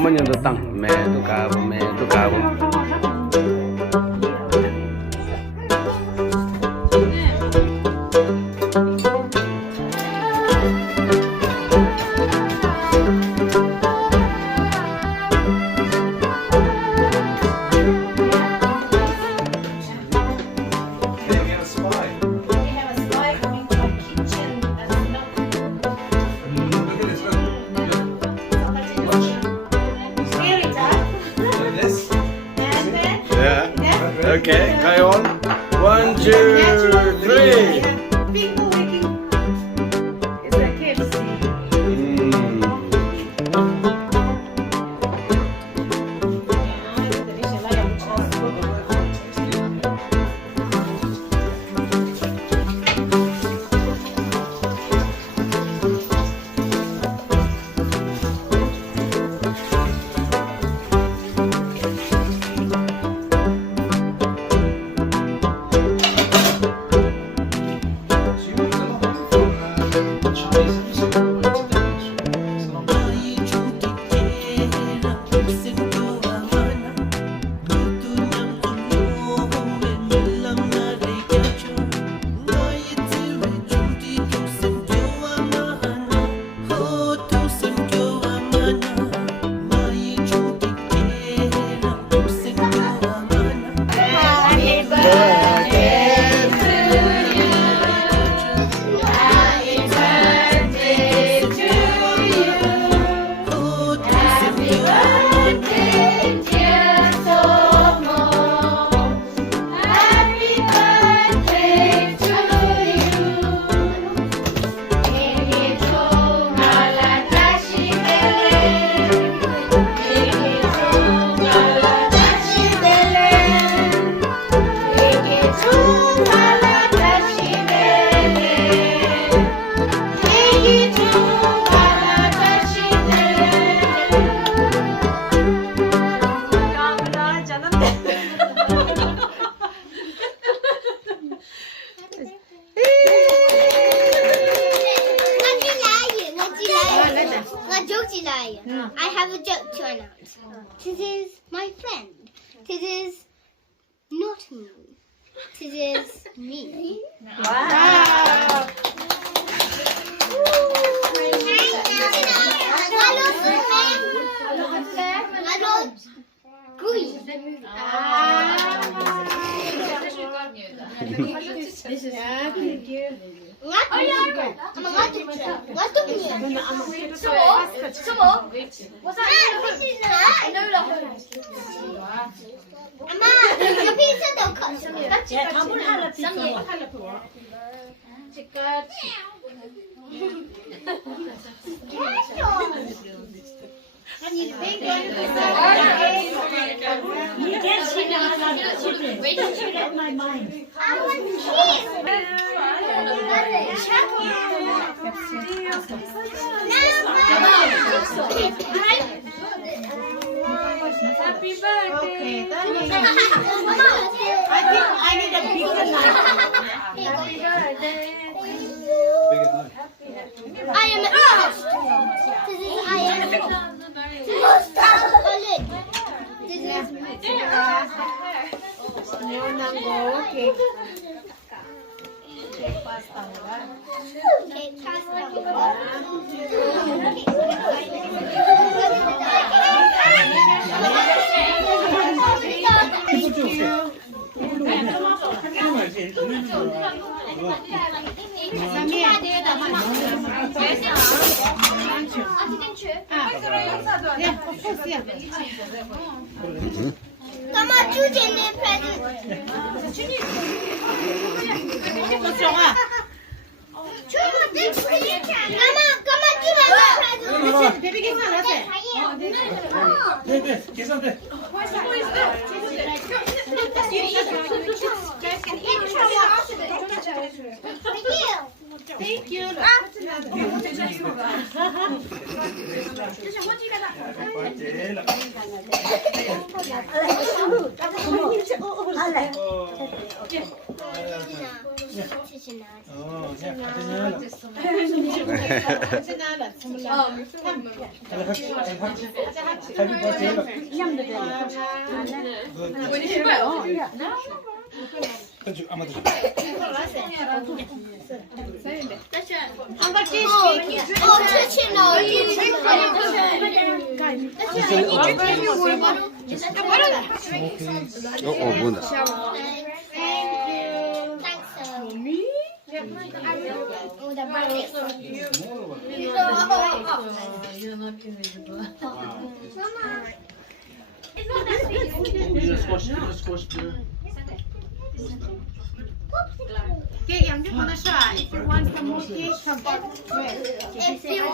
아버님도 땅 매도 가고 매도 가고. Okay, carry on. 1, 2, 3. People making it's like KFC. I have a joke to announce. This is my friend. This is not me. This is me. Wow. Happy birthday. I need a bigger knife. Happy birthday. I am a host. This is I am a host. This is Cake pasta. cake pasta. Come on, choose a new present. 계산돼. Thank you. 뭔다. Okay, I'm just gonna try. If you want some more cake, come back. If you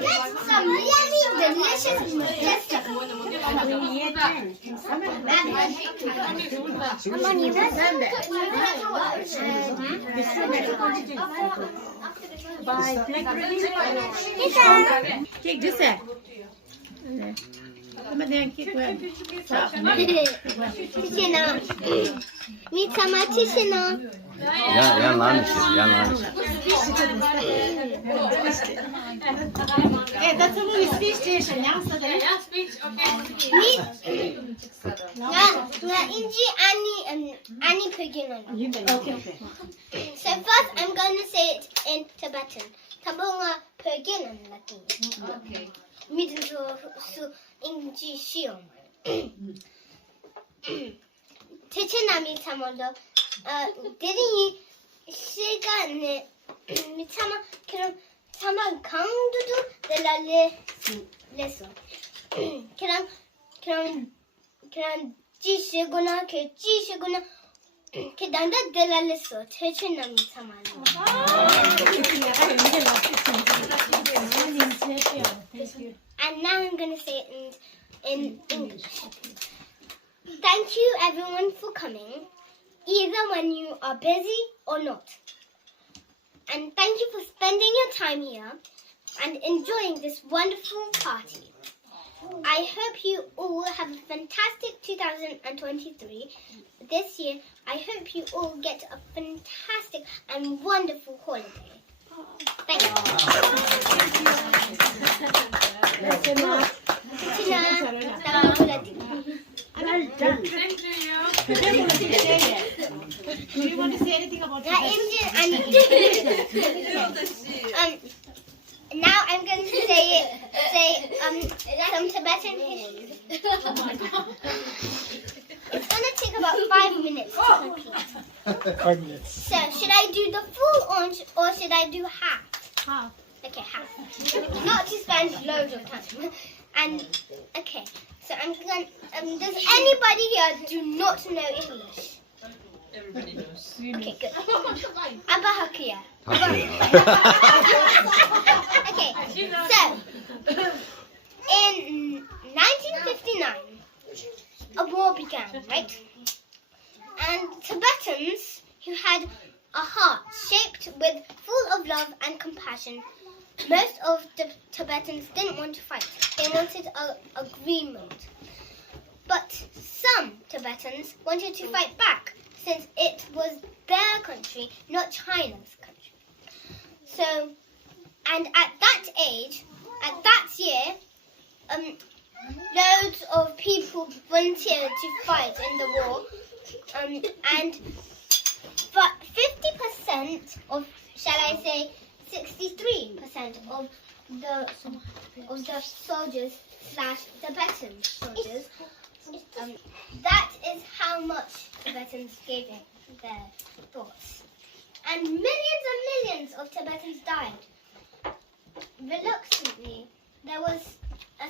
get some yummy, delicious Cake this way. Come on, cake well. Tishina. Meet some Tishina. Yanlış. Hey, that's a little speech station. Yeah, Meet Inji, Annie Pugino. Okay. So first I'm going to say it in Tibetan. Tabunga Pugino. Okay. Meet su Inji Shion. Tishina meet someone. Didn't 시간에 차마 강도도 내서 그냥 지시거나 난다 내서 대신함이 참아. And now I'm gonna say it in English. Thank you everyone for coming, either when you are busy or not. And thank you for spending your time here and enjoying this wonderful party. I hope you all have a fantastic 2023. This year, I hope you all get a fantastic and wonderful holiday. Thank you. Do you want to say anything about Now I'm going to say some Tibetan history. minutes to complete. So, should I do the full orange or should I do half? Half. Okay, half. Not to spend loads of time. And okay, so I'm going. Does anybody here do not know English? Everybody knows. Okay, good. Abba Hakia. Okay, so in 1959, a war began, right? And Tibetans who had a heart shaped with full of love and compassion. Most of the Tibetans didn't want to fight. They wanted an agreement. But some Tibetans wanted to fight back since it was their country, not China's country. So, and at that age, at that year, loads of people volunteered to fight in the war. But 50% of, shall I say, 63% of the soldiers / Tibetan soldiers, that is how much Tibetans gave it their thoughts. And millions of Tibetans died. Reluctantly, there was a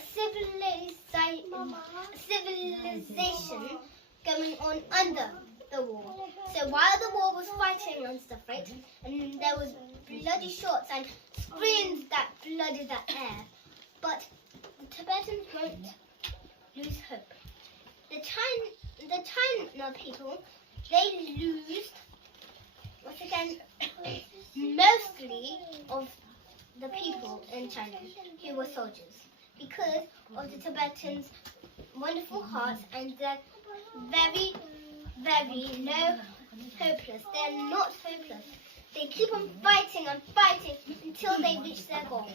civilization going on under the war. So while the war was fighting and stuff, right, and there was bloody shots and screams that flooded the air, but the Tibetans won't lose hope. The China people, they lose, once again, mostly of the people in China who were soldiers because of the Tibetans' wonderful hearts and their very hopeless. They're not hopeless. They keep on fighting and fighting until they reach their goal.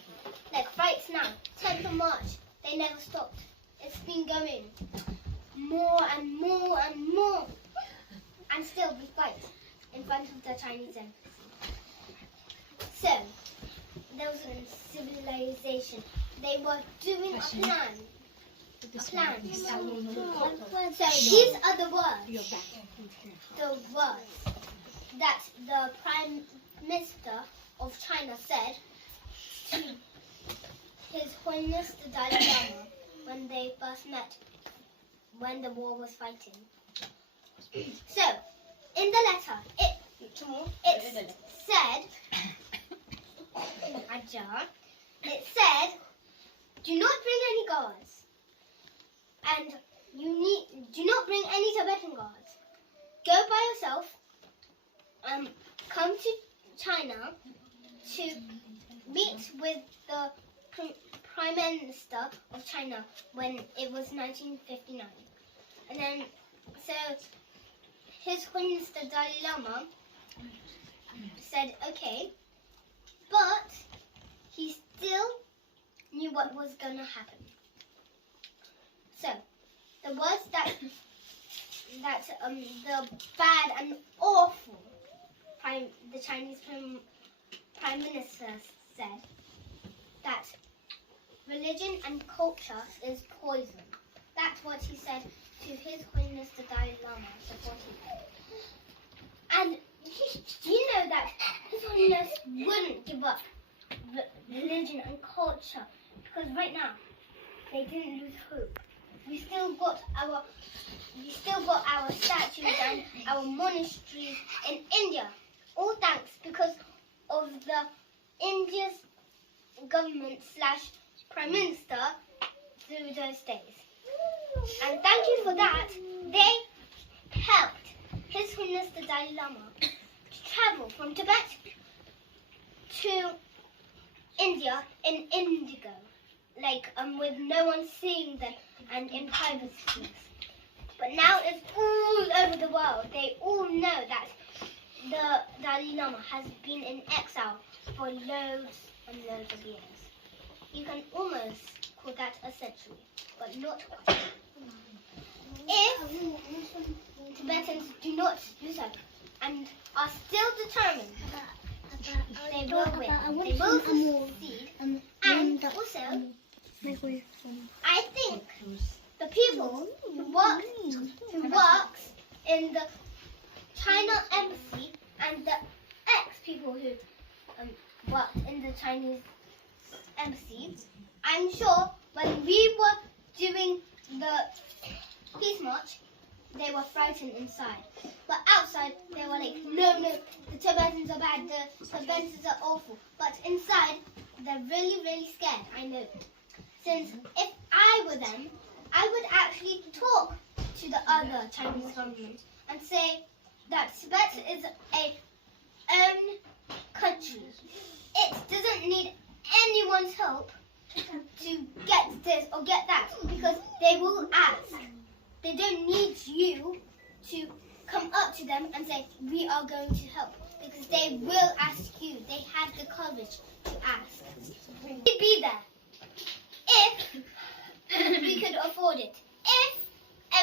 Like right now, 10th of March, they never stopped. It's been going more and more and more. And still we fight in front of the Chinese embassy. So, there was a civilization. They were doing a plan. So these are the words. The words that the Prime Minister of China said to His Holiness the Dalai Lama when they first met, when the war was fighting. So, in the letter, it said, do not bring any guards, and do not bring any Tibetan guards. Go by yourself. Come to China to meet with the Prime Minister of China when it was 1959. And then, so His Holiness the Dalai Lama said, okay, but he still knew what was going to happen. So, the words that the bad and awful the Chinese Prime Minister said, that religion and culture is poison. That's what he said to His Holiness the Dalai Lama, the 40th. And do you know that His Holiness wouldn't give up religion and culture, because right now they didn't lose hope. We still got our statues and our monasteries in India. All thanks because of the India's government / Prime Minister through those days. And thank you for that. They helped His Holiness the Dalai Lama to travel from Tibet to India in indigo, like with no one seeing them and in privacy. But now it's all over the world. They all know that the Dalai Lama has been in exile for loads and loads of years. You can almost call that a century, but not quite. If Tibetans do not lose hope and are still determined, they will win. They will succeed. And also, I think the people who works in the China embassy and the ex-people who worked in the Chinese embassy, I'm sure when we were doing the peace march, they were frightened inside. But outside, they were like, no, the Tibetans are bad, the Tibetans are awful. But inside, they're really, really scared, I know. Since if I were them, I would actually talk to the other Chinese government and say that Tibet is a own country. It doesn't need anyone's help to get this or get that, because they will ask. They don't need you to come up to them and say, we are going to help, because they will ask you. They have the courage to ask. We'd be there if we could afford it. If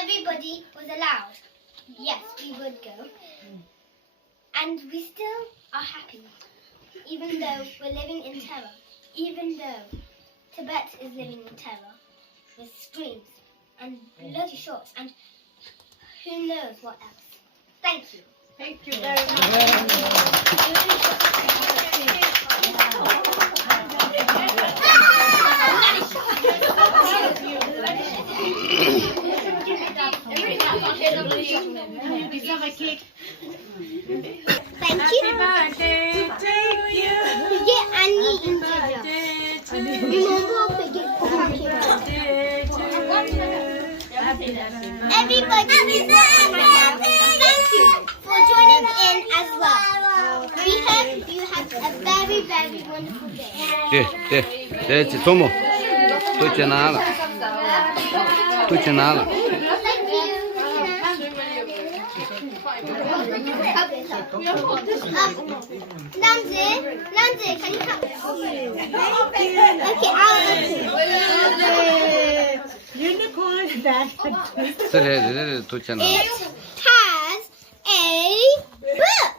everybody was allowed, yes, we would go. And we still are happy, even though we're living in terror, even though Tibet is living in terror, with screams and bloody shots and who knows what else. Thank you. Thank you very much. Thank you. Forget Annie in Everybody, thank you for joining in as well. We hope you have a very, very wonderful day. Tsomo, 都去哪了？都去哪了？ Nanzi, can you help? Okay, I'll open. Unicorn bag. 这里都去哪了？ It has a book.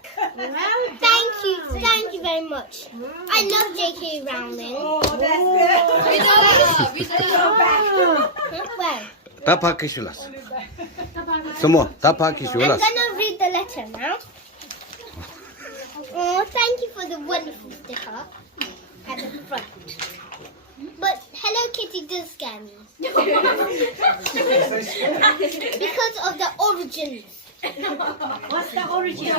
Thank you very much. I love J.K. Rowling. Oh, that's good. Well, 다 바뀌었어. Tsomo, 다 바뀌었어. I'm gonna read the letter now. Oh, thank you for the wonderful sticker at the front. But Hello Kitty does scare me. Because of the origins. What's the origin? No,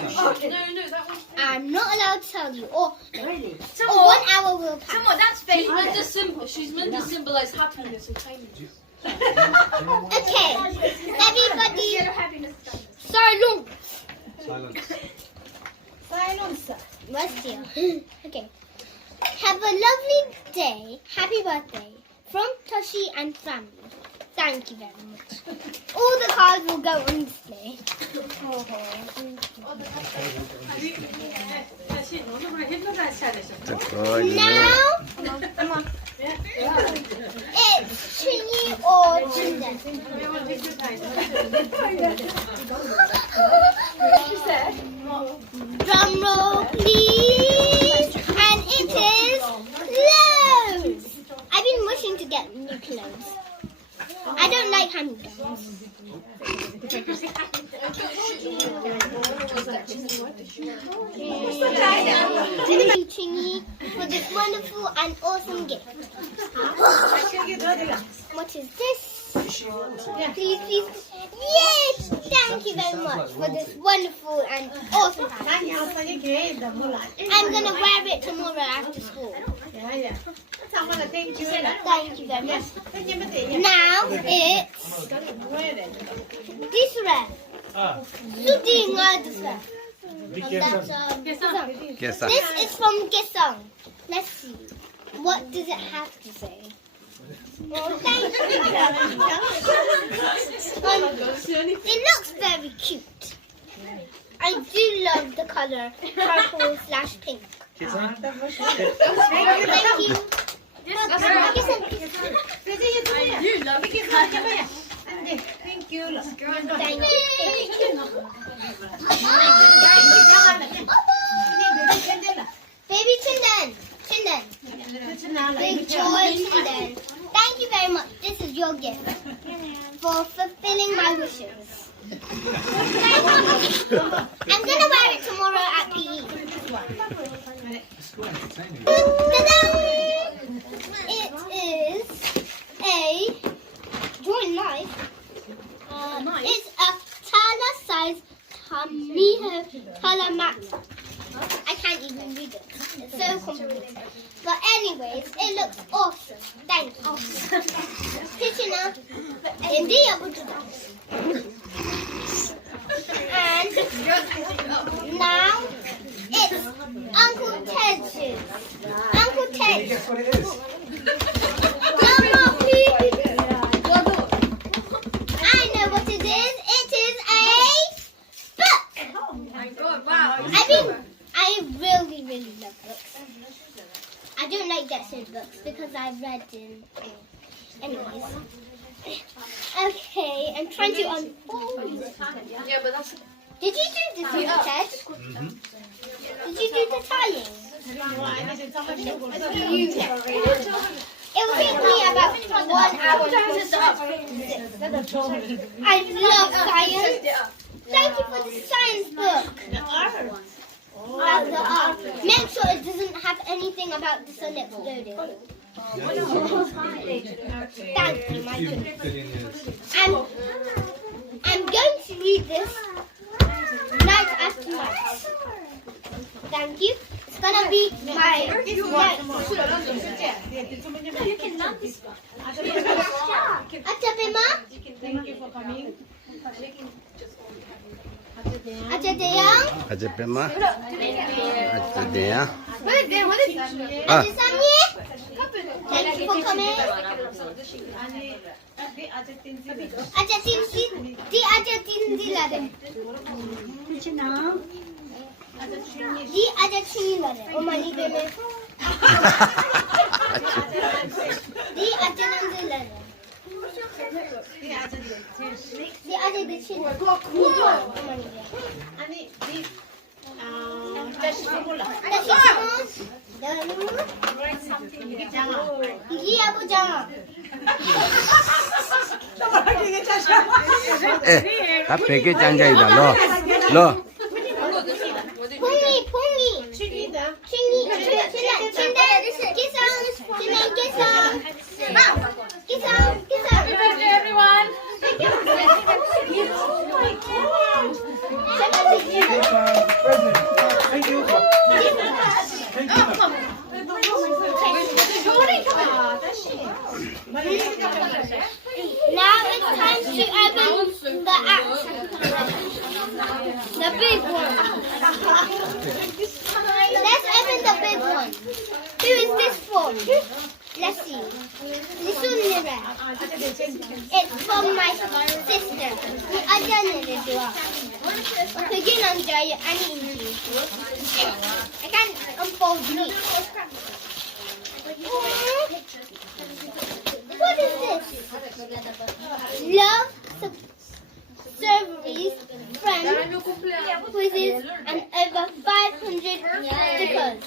that was. I'm not allowed to tell you. Or Really? 1 hour will pass. Come on, that's fake. She's meant to She's meant to symbolize happiness and kindness. Okay, everybody. Silence. Silence. What's deal? Okay. Have a lovely day. Happy birthday from Toshi and family. Thank you very much. All the cards will go on display. Now, it's Chingy or Chinden. Drum roll, please. And it is clothes. I've been wishing to get new clothes. I don't like hand-me-downs. Thank you, Chingy, for this wonderful and awesome gift. What is this? Please. Yes! Thank you very much for this wonderful and awesome gift. I'm going to wear it tomorrow after school. Thank you. Thank you very much. Now it's this red. Suding this red. Guess that. This is from Gesang. Let's see. What does it have to say? Well, thank you. It looks very cute. I do love the color purple/pink. Thank you. Thank you. Baby Chinden. Big joy Chinden. Thank you very much. This is your gift for fulfilling my wishes. Thank you. I'm gonna wear it tomorrow at PE. It is a drawing knife. It's a Tala size Tamiho color mat. I can't even read it. It's so complicated. But anyways, it looks awesome. Thank you. Pitching up in the other and now it's Uncle Ted's. Uncle Ted. Mama, please. I know what it is. It is a book. Oh my God! Wow. I mean, I really, really love books. I don't like Dexter's books because I've read in. Anyways. Okay, I'm trying to unfold. Yeah, but that's. Did you do this, Uncle Ted? Did you do the tying? It will take me about 1 hour to I love science. Thank you for the science book. About the art. Make sure it doesn't have anything about the sun exploding. Thank you, my goodness. I'm going to read this night after night. Thank you. It's gonna be my Thank you for coming. Ajadeyang. Ajapema. Ajadea. Ajasamye. Thank you for coming. Ajatinsi. Di ajatinsilare. Di ajatinsilare. O mani beme. Di ajatinsilare. Di ajatinsilare. 이게 아버지. 다 100개 짠자이다. 너. 퐁이. 칭이. 기상. Everyone. Thank you. Now it's time to open the actual the big one. Let's open the big one. Who is this for? Let's see. It's from my sister. I can't unfold me. What is this? Love Surveys friend quizzes and over 500 stickers.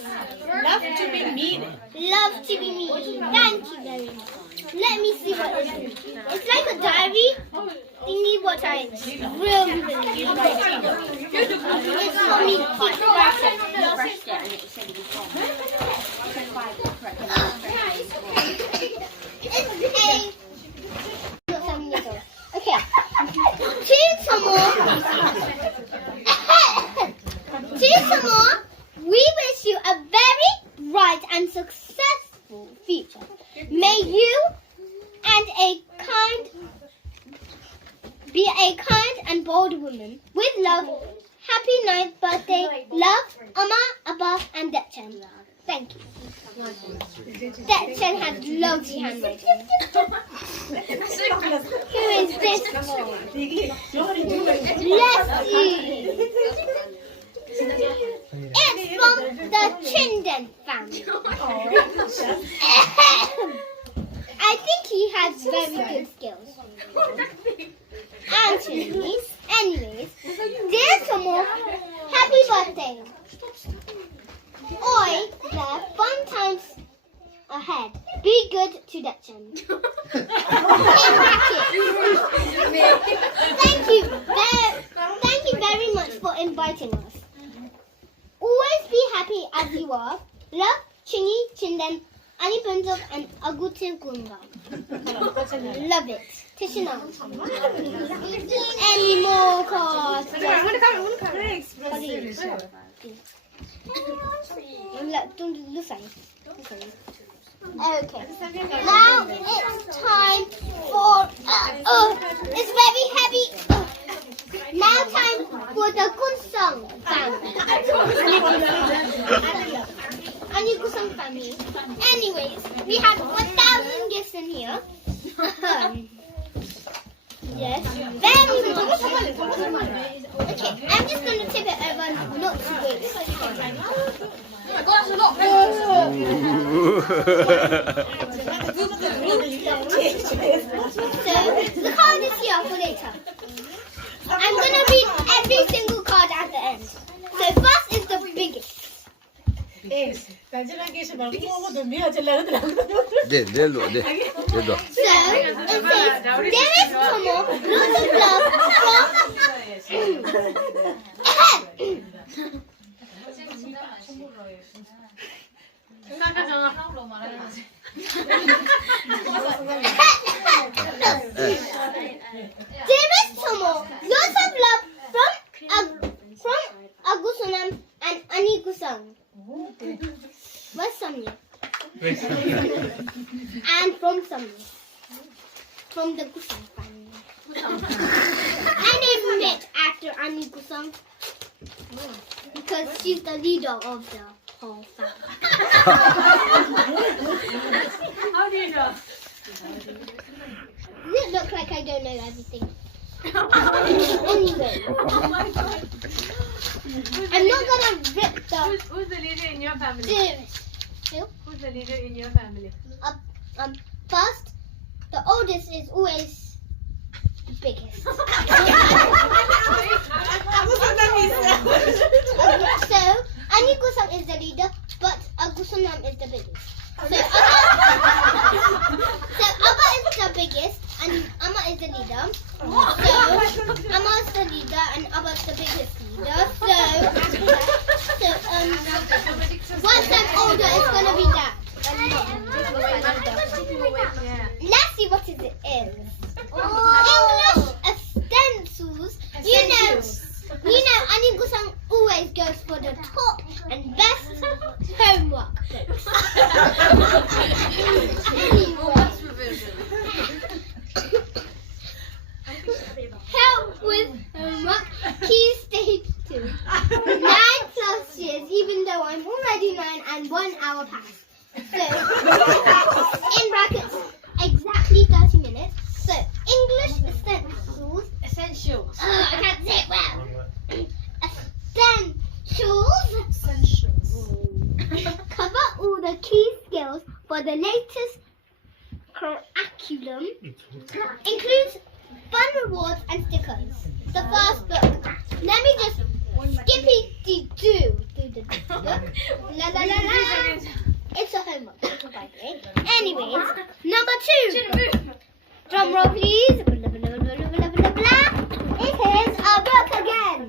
Love to be mean. Love to be me. Thank you very much. Let me see what it is. It's like a diary thingy what I really like. It's for me to keep writing. Okay. Tsomo, we wish you a very bright and successful future. May you and be a kind and bold woman. With love, happy 9th birthday. Love, Amma, Abba, and Dechan. Thank you. Dechan has lovely handwriting. Who is this for? Leslie. It's from the Chinden family. I think he has very good skills. Anyways, dear Tsomo, happy birthday. Oi, there, fun times ahead. Be good to Dechan. Thank you very much, Bunga. Love it. Tishina. Any more cards? Okay. Now it's time for it's very heavy. Now time for the Kusang family. Any Kusang family. Anyways, we have 1,000 gifts in here. Yes, very much. Okay, I'm just gonna tip it over, not to waste. Oh my God, that's a lot. So the card is here for later. I'm gonna read every single card at the end. So first is the biggest. De lo. So it says, Tenzin Tsomo, lots of love Dearest Tsomo, lots of love from Agusunam and Anikusang. Where's Samya? And from Samya. From the Kusang family. I named it after Anikusang because she's the leader of the whole family. How do you know? Does it look like I don't know everything? Anyway, I'm not gonna rip the. Who's the leader in your family? Who? Who's the leader in your family? First, the oldest is always the biggest. So, Anikusang is the leader, but Agusunam is the biggest. So, Abba is the biggest, and Amma is the leader. So, Amma is the leader, and Abba is the biggest leader. Once I'm older, it's gonna be that. Let's see what it is. English stencils. You know, Anikusang always goes for the top and best homework books. Help with homework. Key stage 2. 9+ years, even though I'm already 9 and 1 hour passed. So, in brackets, exactly 30 minutes. So, English essentials. Essentials. I can't say it well. Essentials. Cover all the key skills for the latest curriculum. Includes fun rewards and stickers. The first book. Let me just skippy-dee-do the book. La la la la. It's a homework, by the way. Anyways, number 2. Drum roll, please. Blah, blah, blah, blah, blah, blah, blah. It is a book again.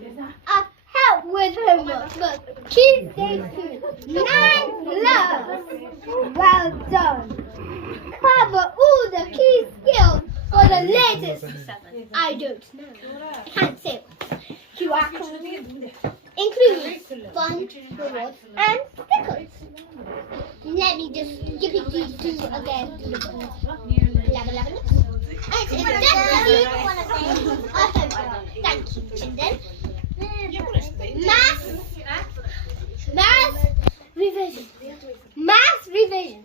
A help with homework book. Key stage 2. 9+. Well done. Cover all the key skills for the latest. I don't know. I can't say it. QR code. Includes fun, rewards, and stickers. Let me just give it to you again. It's definitely one of them. Thank you, Chinden. Math revision. Math revision.